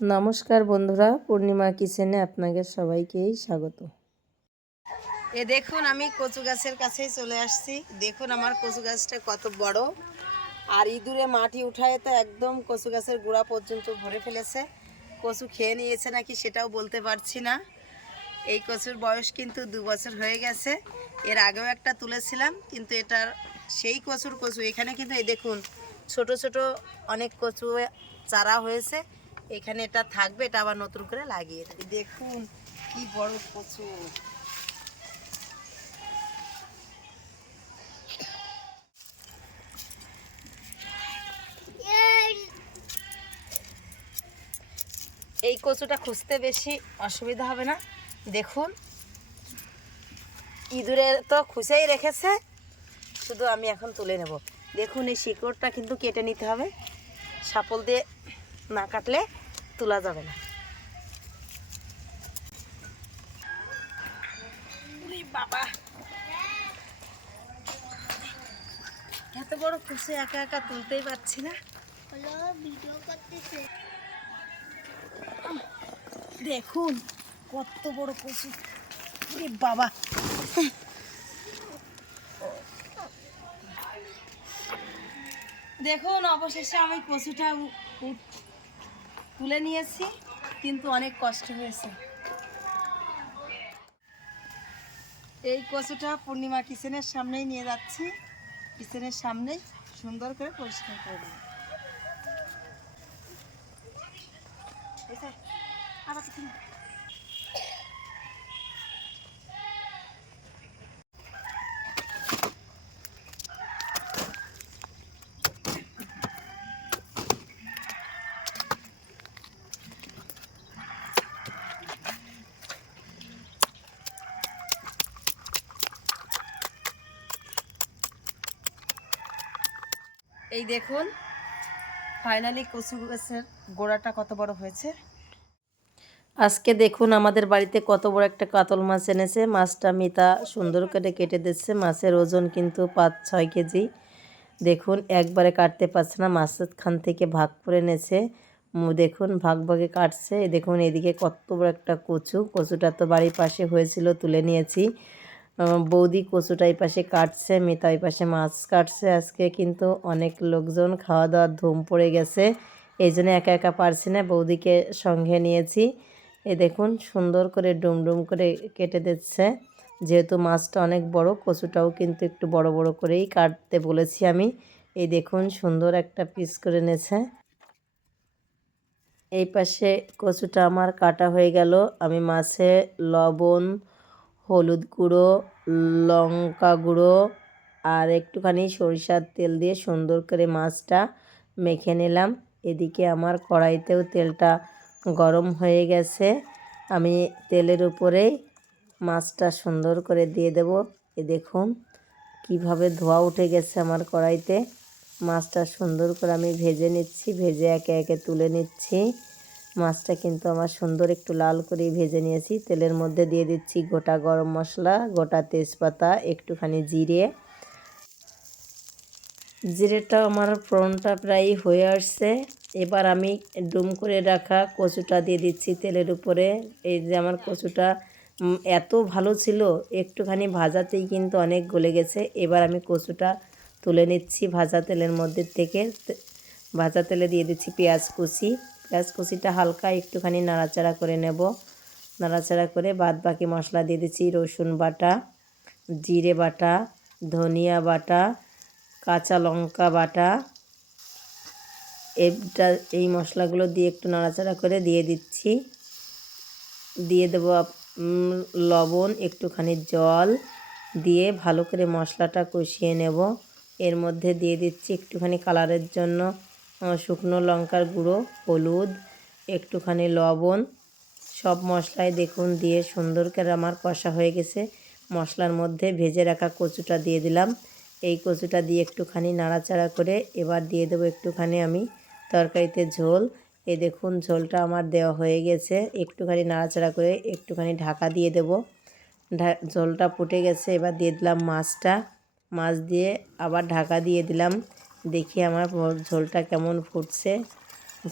নমস্কার বন্ধুরা, পূর্ণিমা কিচেনে আপনাদের সবাইকেই স্বাগত। এ দেখুন, আমি কচু গাছের কাছেই চলে আসছি। দেখুন আমার কচু গাছটা কত বড়। আর ইঁদুরে মাটি উঠায় তো একদম কচু গাছের গোড়া পর্যন্ত ভরে ফেলেছে। কচু খেয়ে নিয়েছে নাকি সেটাও বলতে পারছি না। এই কচুর বয়স কিন্তু দু বছর হয়ে গেছে। এর আগেও একটা তুলেছিলাম, কিন্তু এটার সেই কচুর কচু। এখানে কিন্তু এই দেখুন, ছোট ছোট অনেক কচু চারা হয়েছে। এখানে এটা থাকবে, এটা আবার নতুন করে লাগিয়ে দেবে। দেখুন কি বড় কচু। এই কচুটা খুঁজতে বেশি অসুবিধা হবে না। দেখুন, ইঁদুরে তো খুঁজেই রেখেছে। শুধু আমি এখন তুলে নেব। দেখুন এই শিকড়টা কিন্তু কেটে নিতে হবে। সাপল দিয়ে না কাটলে তোলা যাবে না। বাবা। এত বড় খুশি একা একা তুলতেই পারছি না। দেখুন কত বড় কচু উরে বাবা। দেখুন অবশেষে আমি কচুটা উ- উ- তুলে নিয়েছি, কিন্তু অনেক কষ্ট হয়েছে। এই কচুটা পূর্ণিমা কিচেনের সামনেই নিয়ে যাচ্ছি। কিচেনের সামনেই সুন্দর করে পরিষ্কার করে আবার এই দেখুন ফাইনালি কচু গাছের গোড়াটা কত বড় হয়েছে। আজকে দেখুন আমাদের বাড়িতে কত বড় একটা কাতল মাছ এনেছে। মাছটা মিতা সুন্দর করে কেটে দিচ্ছে। মাছের ওজন কিন্তু পাঁচ, ছয় কেজি। দেখুন, একবারে কাটতে পারছে না। মাছের খান থেকে ভাগ করে এনেছে। দেখুন, ভাগ ভাগে কাটছে। দেখুন এদিকে কত বড় একটা কচু। কচুটা তো বাড়ির পাশে হয়েছিল, তুলে নিয়েছি। বৌদি কচুটা এই পাশে কাটছে মিতা এই পাশে মাছ কাটছে। আজকে কিন্তু অনেক লোকজন খাওয়া দাওয়ার ধুম পড়ে গেছে, এই জন্য একা একা পারছি না। বৌদিকে সঙ্গে নিয়েছি। এ দেখুন, সুন্দর করে ডুম ডুম করে কেটে দিচ্ছে। যেহেতু মাছটা অনেক বড়, কচুটাও কিন্তু একটু বড় বড় করেই কাটতে বলেছি আমি। এই দেখুন, সুন্দর একটা পিস করে নেছে এই পাশে কচুটা আমার কাটা হয়ে গেল। আমি মাছে লবণ হলুদ গুঁড়ো, লঙ্কা গুঁড়ো আর একটুখানি সরিষার তেল দিয়ে সুন্দর করে মাছটা মেখে নিলাম। এদিকে আমার কড়াইতেও তেলটা গরম হয়ে গেছে। আমি তেলের উপরে মাছটা সুন্দর করে দিয়ে দেব। এ দেখুন কীভাবে ধোয়া উঠে গেছে আমার কড়াইতে। মাছটা সুন্দর করে আমি ভেজে নিচ্ছি, ভেজে একে একে তুলে নিচ্ছি। মাছটা কিন্তু আমার সুন্দর একটু লাল করে ভেজে নিয়েছি। তেলের মধ্যে দিয়ে দিচ্ছি গোটা গরম মশলা, গোটা তেজপাতা, একটুখানি জিরে। জিরেটা আমার ফোড়নটা প্রায় হয়ে আসছে। এবার আমি ডুম করে রাখা কচুটা দিয়ে দিচ্ছি তেলের উপরে। এই যে আমার কচুটা এত ভালো ছিল, একটুখানি ভাজাতেই কিন্তু অনেক গলে গেছে। এবার আমি কচুটা তুলে নিচ্ছি ভাজা তেলের মধ্যে থেকে। ভাজা তেলে দিয়ে দিচ্ছি পেঁয়াজ কুচি। পেঁয়াজ কুচিটা হালকা একটুখানি নাড়াচাড়া করে নেব। নাড়াচাড়া করে বাদ বাকি মশলা দিয়ে দিচ্ছি রসুন বাটা, জিরে বাটা, ধনিয়া বাটা, কাঁচা লঙ্কা বাটা। এটা এই মশলাগুলো দিয়ে একটু নাড়াচাড়া করে দিয়ে দিচ্ছি। দিয়ে দেবো লবণ, একটুখানি জল দিয়ে ভালো করে মশলাটা কষিয়ে নেব। এর মধ্যে দিয়ে দিচ্ছি একটুখানি কালারের জন্য শুকনো লঙ্কার গুঁড়ো, হলুদ, একটুখানি লবণ, সব মশলাই দেখুন দিয়ে সুন্দর করে আমার কষা হয়ে গেছে। মশলার মধ্যে ভেজে রাখা কচুটা দিয়ে দিলাম। এই কচুটা দিয়ে একটুখানি নাড়াচাড়া করে এবার দিয়ে দেবো একটুখানি আমি তরকারিতে ঝোল। এই দেখুন ঝোলটা আমার দেওয়া হয়ে গেছে। একটুখানি নাড়াচাড়া করে একটুখানি ঢাকা দিয়ে দেবো। ঝোলটা ফুটে গেছে। এবার দিয়ে দিলাম মাছটা। মাছ দিয়ে আবার ঢাকা দিয়ে দিলাম। দেখি আমার ঝোলটা কেমন ফুটছে।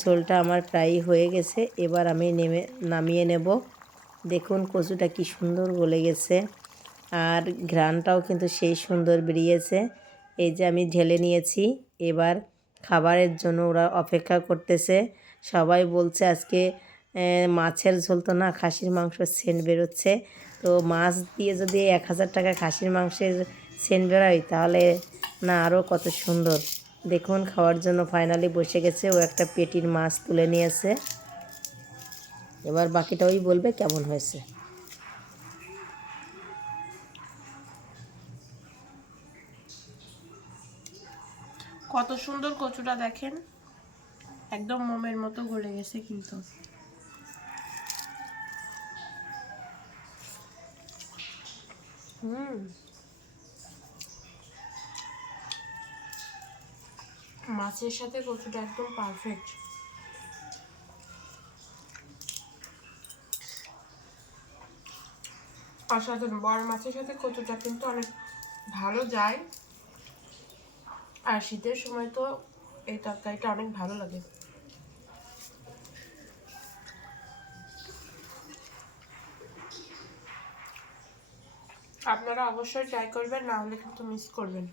ঝোলটা আমার প্রায় হয়ে গেছে, এবার আমি নেমে, নামিয়ে নেব। দেখুন কচুটা কি সুন্দর গলে গেছে, আর ঘ্রানটাও কিন্তু সেই সুন্দর বেরিয়েছে। এই যে আমি ঢেলে নিয়েছি, এবার খাবারের জন্য ওরা অপেক্ষা করতেছে। সবাই বলছে আজকে মাছের ঝোল তো না, খাসির মাংস সেন্ট বেরোচ্ছে। তো মাছ দিয়ে যদি এক হাজার টাকা খাসির মাংসের সেন্ট বেরোয় তাহলে না আরও কত সুন্দর। দেখুন, খাওয়ার জন্য ফাইনালি বসে গেছে, ও একটা পেটির মাছ তুলে নিয়েছে। এবার বাকিটা ওই বলবে কেমন হয়েছে। কত সুন্দর কচুটা দেখেন। একদম মোমের মতো গলে গেছে কিন্তু। হুম। মাছের সাথে কচুটা একদম পারফেক্ট অসাধারণ। বড় মাছের সাথে কচুটা কিন্তু অনেক ভালো যায়। আর শীতের সময় তো এই তরকারিটা অনেক ভালো লাগে। আপনারা অবশ্যই ট্রাই করবেন, না হলে কিন্তু মিস করবেন।